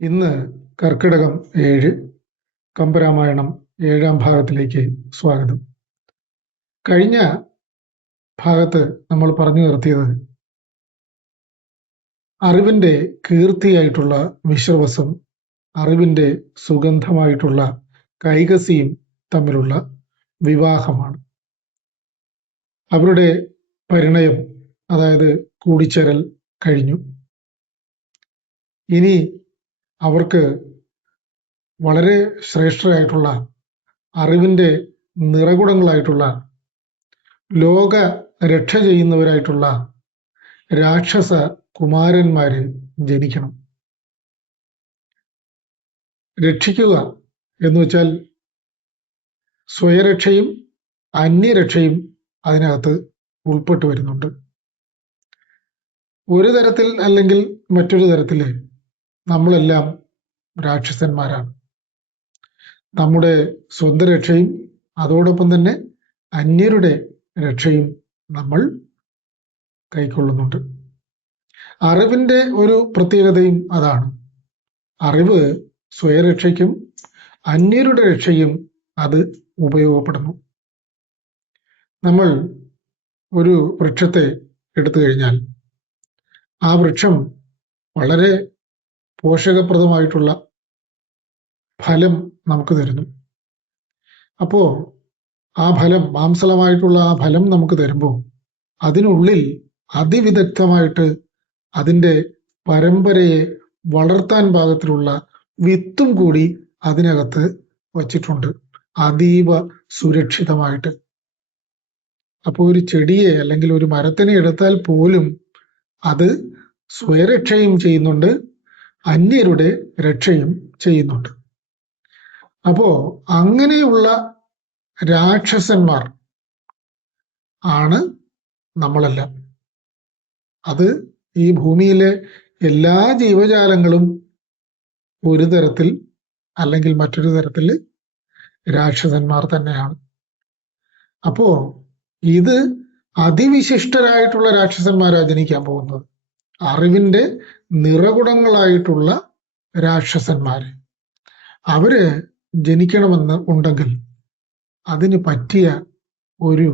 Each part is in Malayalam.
ഇന്ന് കർക്കിടകം 7 കമ്പരാമായണം 7-ാം ഭാഗത്തിലേക്ക് സ്വാഗതം. കഴിഞ്ഞ ഭാഗത്ത് നമ്മൾ പറഞ്ഞു നിർത്തിയത് അറിവിൻ്റെ കീർത്തിയായിട്ടുള്ള വിശ്രവസും അറിവിൻ്റെ സുഗന്ധമായിട്ടുള്ള കൈകസിയും തമ്മിലുള്ള വിവാഹമാണ്. അവരുടെ പരിണയം, അതായത് കൂടിച്ചേരൽ കഴിഞ്ഞു. ഇനി അവർക്ക് വളരെ ശ്രേഷ്ഠരായിട്ടുള്ള അറിവിൻ്റെ നിറകുടങ്ങളായിട്ടുള്ള ലോക രക്ഷ ചെയ്യുന്നവരായിട്ടുള്ള രാക്ഷസ കുമാരന്മാര് ജനിക്കണം. രക്ഷിക്കുക എന്ന് വെച്ചാൽ സ്വയരക്ഷയും അന്യരക്ഷയും അതിനകത്ത് ഉൾപ്പെട്ടു വരുന്നുണ്ട്. ഒരു തരത്തിൽ അല്ലെങ്കിൽ മറ്റൊരു തരത്തിൽ നമ്മളെല്ലാം രാക്ഷസന്മാരാണ്. നമ്മുടെ സ്വന്തം രക്ഷയും അതോടൊപ്പം തന്നെ അന്യരുടെ രക്ഷയും നമ്മൾ കൈക്കൊള്ളുന്നുണ്ട്. അറിവിൻ്റെ ഒരു പ്രത്യേകതയും അതാണ്. അറിവ് സ്വയരക്ഷയ്ക്കും അന്യരുടെ രക്ഷയും അത് ഉപയോഗപ്പെടുന്നു. നമ്മൾ ഒരു വൃക്ഷത്തെ എടുത്തു കഴിഞ്ഞാൽ ആ വൃക്ഷം വളരെ പോഷകപ്രദമായിട്ടുള്ള ഫലം നമുക്ക് തരുന്നു. അപ്പോൾ ആ ഫലം, മാംസളമായിട്ടുള്ള ആ ഫലം നമുക്ക് തരുമ്പോൾ അതിനുള്ളിൽ അതിവിദഗ്ധമായിട്ട് അതിൻ്റെ പരമ്പരയെ വളർത്താൻ പാകത്തിലുള്ള വിത്തും കൂടി അതിനകത്ത് വച്ചിട്ടുണ്ട്, അതീവ സുരക്ഷിതമായിട്ട്. അപ്പോൾ ഒരു ചെടിയെ അല്ലെങ്കിൽ ഒരു മരത്തിനെ എടുത്താൽ പോലും അത് സ്വയരക്ഷയും ചെയ്യുന്നുണ്ട്, അന്യരുടെ രക്ഷയും ചെയ്യുന്നുണ്ട്. അപ്പോ അങ്ങനെയുള്ള രാക്ഷസന്മാർ ആണ് നമ്മളെല്ലാം. അത് ഈ ഭൂമിയിലെ എല്ലാ ജീവജാലങ്ങളും ഒരു തരത്തിൽ അല്ലെങ്കിൽ മറ്റൊരു തരത്തിൽ രാക്ഷസന്മാർ തന്നെയാണ്. അപ്പോ ഇത് അതിവിശിഷ്ടരായിട്ടുള്ള രാക്ഷസന്മാരാ ജനിക്കാൻ പോകുന്നത്. അറിവിൻ്റെ നിറകുടങ്ങളായിട്ടുള്ള രാക്ഷസന്മാര്. അവര് ജനിക്കണമെന്ന് ഉണ്ടെങ്കിൽ അതിന് പറ്റിയ ഒരു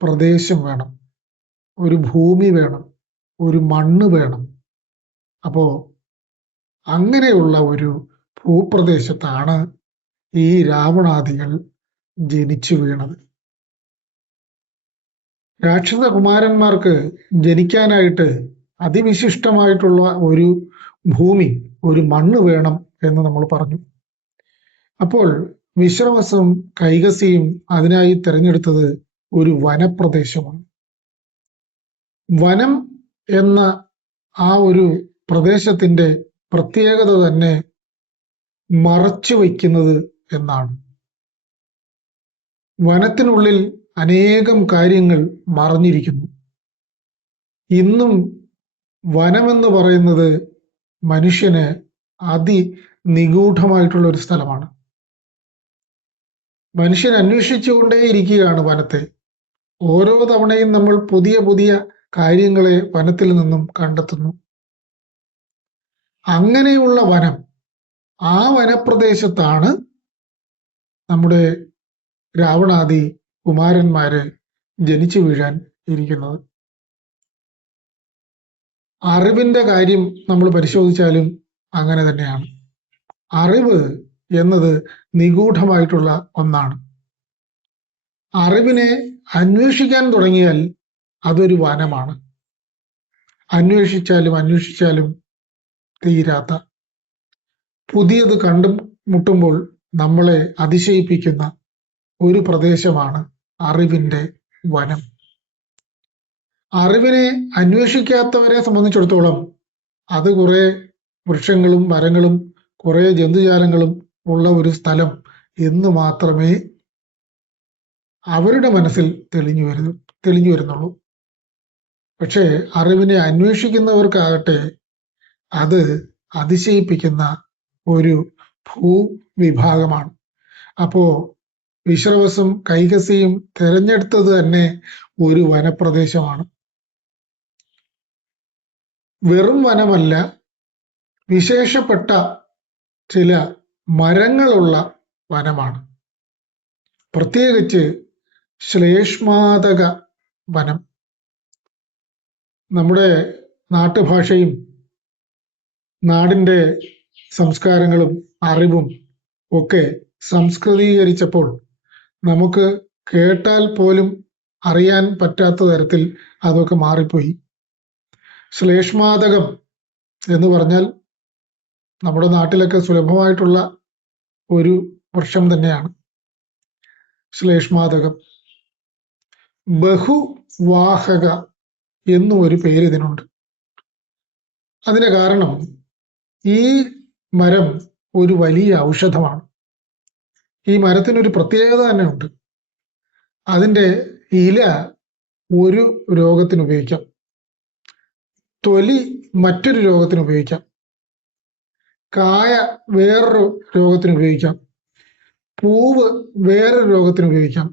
പ്രദേശം വേണം, ഒരു ഭൂമി വേണം, ഒരു മണ്ണ് വേണം. അപ്പോ അങ്ങനെയുള്ള ഒരു ഭൂപ്രദേശത്താണ് ഈ രാവണാദികൾ ജനിച്ചു വീണത്. രാക്ഷസ കുമാരന്മാർക്ക് ജനിക്കാനായിട്ട് അതിവിശിഷ്ടമായിട്ടുള്ള ഒരു ഭൂമി, ഒരു മണ്ണ് വേണം എന്ന് നമ്മൾ പറഞ്ഞു. അപ്പോൾ വിശ്രവസും കൈകസിയും അതിനായി തിരഞ്ഞെടുത്തത് ഒരു വനപ്രദേശമാണ്. വനം എന്ന ആ ഒരു പ്രദേശത്തിൻ്റെ പ്രത്യേകത തന്നെ മറച്ചു വയ്ക്കുന്നത് എന്നാണ്. വനത്തിനുള്ളിൽ അനേകം കാര്യങ്ങൾ മറഞ്ഞിരിക്കുന്നു. ഇന്നും വനമെന്ന് പറയുന്നത് മനുഷ്യന് അതിനിഗൂഢമായിട്ടുള്ള ഒരു സ്ഥലമാണ്. മനുഷ്യൻ അന്വേഷിച്ചുകൊണ്ടേയിരിക്കുകയാണ് വനത്തെ. ഓരോ തവണയും നമ്മൾ പുതിയ പുതിയ കാര്യങ്ങളെ വനത്തിൽ നിന്നും കണ്ടെത്തുന്നു. അങ്ങനെയുള്ള വനം, ആ വനപ്രദേശത്താണ് നമ്മുടെ രാവണാദി കുമാരന്മാര് ജനിച്ചു വീഴാൻ ഇരിക്കുന്നത്. അറിവിൻ്റെ കാര്യം നമ്മൾ പരിശോധിച്ചാലും അങ്ങനെ തന്നെയാണ്. അറിവ് എന്നത് നിഗൂഢമായിട്ടുള്ള ഒന്നാണ്. അറിവിനെ അന്വേഷിക്കാൻ തുടങ്ങിയാൽ അതൊരു വനമാണ്. അന്വേഷിച്ചാലും തീരാത്ത, പുതിയത് കണ്ടുമുട്ടുമ്പോൾ നമ്മളെ അതിശയിപ്പിക്കുന്ന ഒരു പ്രദേശമാണ് അറിവിൻ്റെ വനം. അറിവിനെ അന്വേഷിക്കാത്തവരെ സംബന്ധിച്ചിടത്തോളം അത് കുറെ വൃക്ഷങ്ങളും മരങ്ങളും കുറെ ജന്തുജാലങ്ങളും ഉള്ള ഒരു സ്ഥലം എന്ന് മാത്രമേ അവരുടെ മനസ്സിൽ തെളിഞ്ഞു വരുന്നുള്ളൂ. പക്ഷേ അറിവിനെ അന്വേഷിക്കുന്നവർക്കാകട്ടെ അത് അതിശയിപ്പിക്കുന്ന ഒരു ഭൂവിഭാഗമാണ്. അപ്പോ വിശ്രവസും കൈകസിയും തിരഞ്ഞെടുത്തത് തന്നെ ഒരു വനപ്രദേശമാണ്. വെറും വനമല്ല, വിശേഷപ്പെട്ട ചില മരങ്ങളുള്ള വനമാണ്. പ്രത്യേകിച്ച് ശ്ലേഷ്മാതക വനം. നമ്മുടെ നാട്ടുഭാഷയും നാടിൻ്റെ സംസ്കാരങ്ങളും അറിവും ഒക്കെ സംസ്കൃതീകരിച്ചപ്പോൾ നമുക്ക് കേട്ടാൽ പോലും അറിയാൻ പറ്റാത്ത തരത്തിൽ അതൊക്കെ മാറിപ്പോയി. ശ്ലേഷ്മാതകം എന്ന് പറഞ്ഞാൽ നമ്മുടെ നാട്ടിലൊക്കെ സുലഭമായിട്ടുള്ള ഒരു വൃക്ഷം തന്നെയാണ് ശ്ലേഷ്മാതകം. ബഹുവാഹക എന്നും ഒരു പേര് ഇതിനുണ്ട്. അതിന് കാരണം ഈ മരം ഒരു വലിയ ഔഷധമാണ്. ഈ മരത്തിനൊരു പ്രത്യേകത തന്നെ ഉണ്ട്. അതിൻ്റെ ഇല ഒരു രോഗത്തിന് ഉപയോഗിക്കാം, തൊലി മറ്റൊരു രോഗത്തിന് ഉപയോഗിക്കാം, കായ വേറൊരു രോഗത്തിന് ഉപയോഗിക്കാം, പൂവ് വേറൊരു രോഗത്തിന് ഉപയോഗിക്കാം.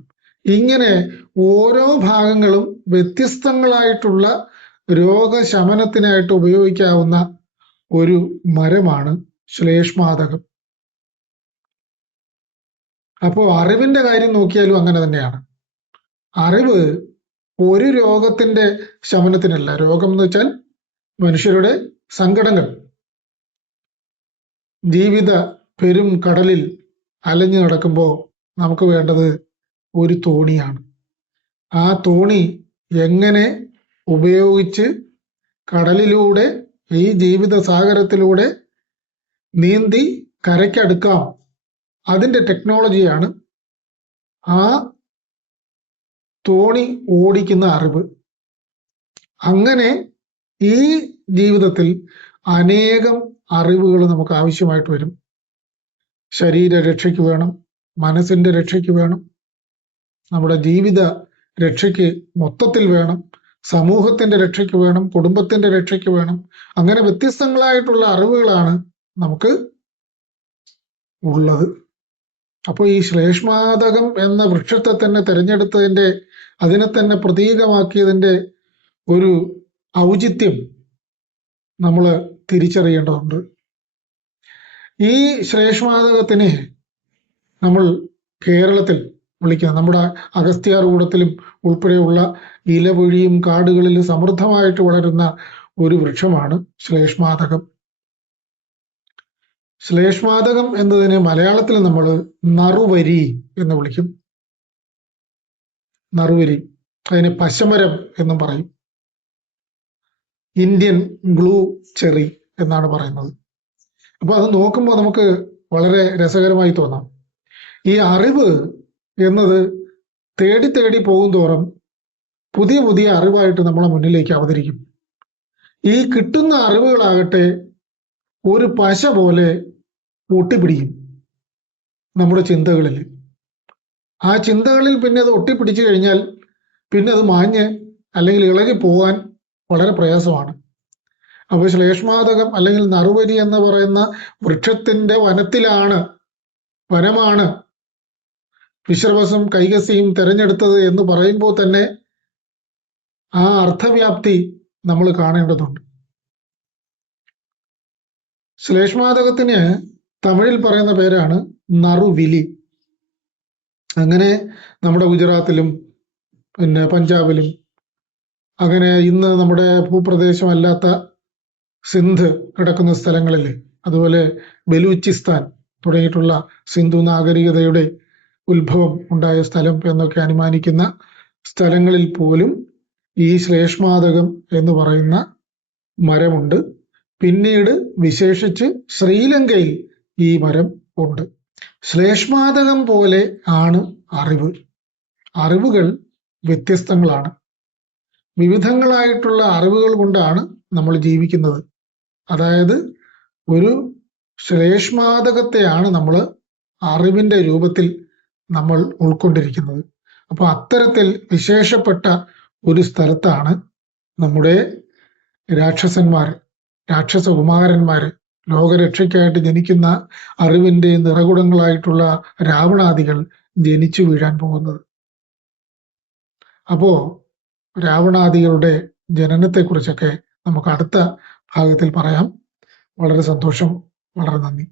ഇങ്ങനെ ഓരോ ഭാഗങ്ങളും വ്യത്യസ്തങ്ങളായിട്ടുള്ള രോഗശമനത്തിനായിട്ട് ഉപയോഗിക്കാവുന്ന ഒരു മരമാണ് ശ്ലേഷ്മാതകം. അപ്പോൾ അറിവിന്റെ കാര്യം നോക്കിയാലും അങ്ങനെ തന്നെയാണ്. അറിവ് ഒരു രോഗത്തിന്റെ ശമനത്തിനല്ല. രോഗം എന്ന് വെച്ചാൽ മനുഷ്യരുടെ സങ്കടങ്ങൾ. ജീവിത പെരും കടലിൽ അലഞ്ഞു നടക്കുമ്പോൾ നമുക്ക് വേണ്ടത് ഒരു തോണിയാണ്. ആ തോണി എങ്ങനെ ഉപയോഗിച്ച് കടലിലൂടെ ഈ ജീവിത സാഗരത്തിലൂടെ നീന്തി കരയ്ക്കടുക്കാം, അതിൻ്റെ ടെക്നോളജിയാണ് ആ തോണി ഓടിക്കുന്ന അറിവ്. അങ്ങനെ ഈ ജീവിതത്തിൽ അനേകം അറിവുകൾ നമുക്ക് ആവശ്യമായിട്ട് വരും. ശരീര രക്ഷയ്ക്ക് വേണം, മനസ്സിൻ്റെ രക്ഷയ്ക്ക് വേണം, നമ്മുടെ ജീവിത രക്ഷയ്ക്ക് മൊത്തത്തിൽ വേണം, സമൂഹത്തിൻ്റെ രക്ഷയ്ക്ക് വേണം, കുടുംബത്തിൻ്റെ രക്ഷയ്ക്ക് വേണം. അങ്ങനെ വ്യത്യസ്തങ്ങളായിട്ടുള്ള അറിവുകളാണ് നമുക്ക് ഉള്ളത്. അപ്പോൾ ഈ ശ്ലേഷ്മാതകം എന്ന വൃക്ഷത്തെ തന്നെ തിരഞ്ഞെടുത്തതിൻ്റെ, അതിനെ തന്നെ പ്രതീകമാക്കിയതിൻ്റെ ഒരു ഔചിത്യം നമ്മൾ തിരിച്ചറിയേണ്ടതുണ്ട്. ഈ ശ്ലേഷ്മാതകത്തിനെ നമ്മൾ കേരളത്തിൽ വിളിക്കുന്നത്, നമ്മുടെ അഗസ്ത്യാർകൂടത്തിലും ഉൾപ്പെടെയുള്ള ഇലപൊഴിയും കാടുകളിൽ സമൃദ്ധമായിട്ട് വളരുന്ന ഒരു വൃക്ഷമാണ് ശ്ലേഷ്മാതകം. ശ്ലേഷ്മാതകം എന്നതിനെ മലയാളത്തിൽ നമ്മൾ നറുവരി എന്ന് വിളിക്കും. നറുവരി, അതിനെ പശമരം എന്നും പറയും. ഇന്ത്യൻ ബ്ലൂ ചെറി എന്നാണ് പറയുന്നത്. അപ്പോൾ അത് നോക്കുമ്പോൾ നമുക്ക് വളരെ രസകരമായി തോന്നാം. ഈ അറിവ് എന്നത് തേടി തേടി പോകും തോറും പുതിയ പുതിയ അറിവായിട്ട് നമ്മളെ മുന്നിലേക്ക് അവതരിക്കും. ഈ കിട്ടുന്ന അറിവുകളാകട്ടെ ഒരു പശ പോലെ ഒട്ടിപ്പിടിക്കും നമ്മുടെ ചിന്തകളിൽ. ആ ചിന്തകളിൽ പിന്നെ അത് ഒട്ടിപ്പിടിച്ചു കഴിഞ്ഞാൽ പിന്നെ അത് മാഞ്ഞ് അല്ലെങ്കിൽ ഇളകി പോകാൻ വളരെ പ്രയാസമാണ്. അപ്പോൾ ശ്ലേഷ്മാതകം അല്ലെങ്കിൽ നറുവരി എന്ന് പറയുന്ന വൃക്ഷത്തിൻ്റെ വനമാണ് വിശ്രവസും കൈകസിയും തിരഞ്ഞെടുത്തത് എന്ന് പറയുമ്പോൾ തന്നെ ആ അർത്ഥവ്യാപ്തി നമ്മൾ കാണേണ്ടതുണ്ട്. ശ്ലേഷ്മാതകത്തിന് തമിഴിൽ പറയുന്ന പേരാണ് നറുവിലി. അങ്ങനെ നമ്മുടെ ഗുജറാത്തിലും പിന്നെ പഞ്ചാബിലും, അങ്ങനെ ഇന്ന് നമ്മുടെ ഭൂപ്രദേശമല്ലാത്ത സിന്ധ് കിടക്കുന്ന സ്ഥലങ്ങളിൽ, അതുപോലെ ബലൂചിസ്ഥാൻ തുടങ്ങിയിട്ടുള്ള സിന്ധു നാഗരികതയുടെ ഉത്ഭവം ഉണ്ടായ സ്ഥലം എന്നൊക്കെ അനുമാനിക്കുന്ന സ്ഥലങ്ങളിൽ പോലും ഈ ശ്ലേഷ്മാതകം എന്ന് പറയുന്ന മരമുണ്ട്. പിന്നീട് വിശേഷിച്ച് ശ്രീലങ്കയിൽ ഈ മരം ഉണ്ട്. ശ്ലേഷ്മാതകം പോലെ ആണ് അറിവ്. അറിവുകൾ വ്യത്യസ്തങ്ങളാണ്. വിവിധങ്ങളായിട്ടുള്ള അറിവുകൾ കൊണ്ടാണ് നമ്മൾ ജീവിക്കുന്നത്. അതായത് ഒരു ശ്ലേഷ്മാതകത്തെയാണ് നമ്മൾ അറിവിൻ്റെ രൂപത്തിൽ നമ്മൾ ഉൾക്കൊണ്ടിരിക്കുന്നത്. അപ്പോൾ അത്തരത്തിൽ വിശേഷപ്പെട്ട ഒരു സ്ഥലത്താണ് നമ്മുടെ രാക്ഷസകുമാരന്മാർ, ലോകരക്ഷയ്ക്കായിട്ട് ജനിക്കുന്ന അറിവിൻ്റെ നിറകുടങ്ങളായിട്ടുള്ള രാവണാദികൾ ജനിച്ചു വീഴാൻ പോകുന്നത്. അപ്പോൾ രാവണാദികളുടെ ജനനത്തെക്കുറിച്ചൊക്കെ നമുക്ക് അടുത്ത ഭാഗത്തിൽ പറയാം. വളരെ സന്തോഷം. വളരെ നന്ദി.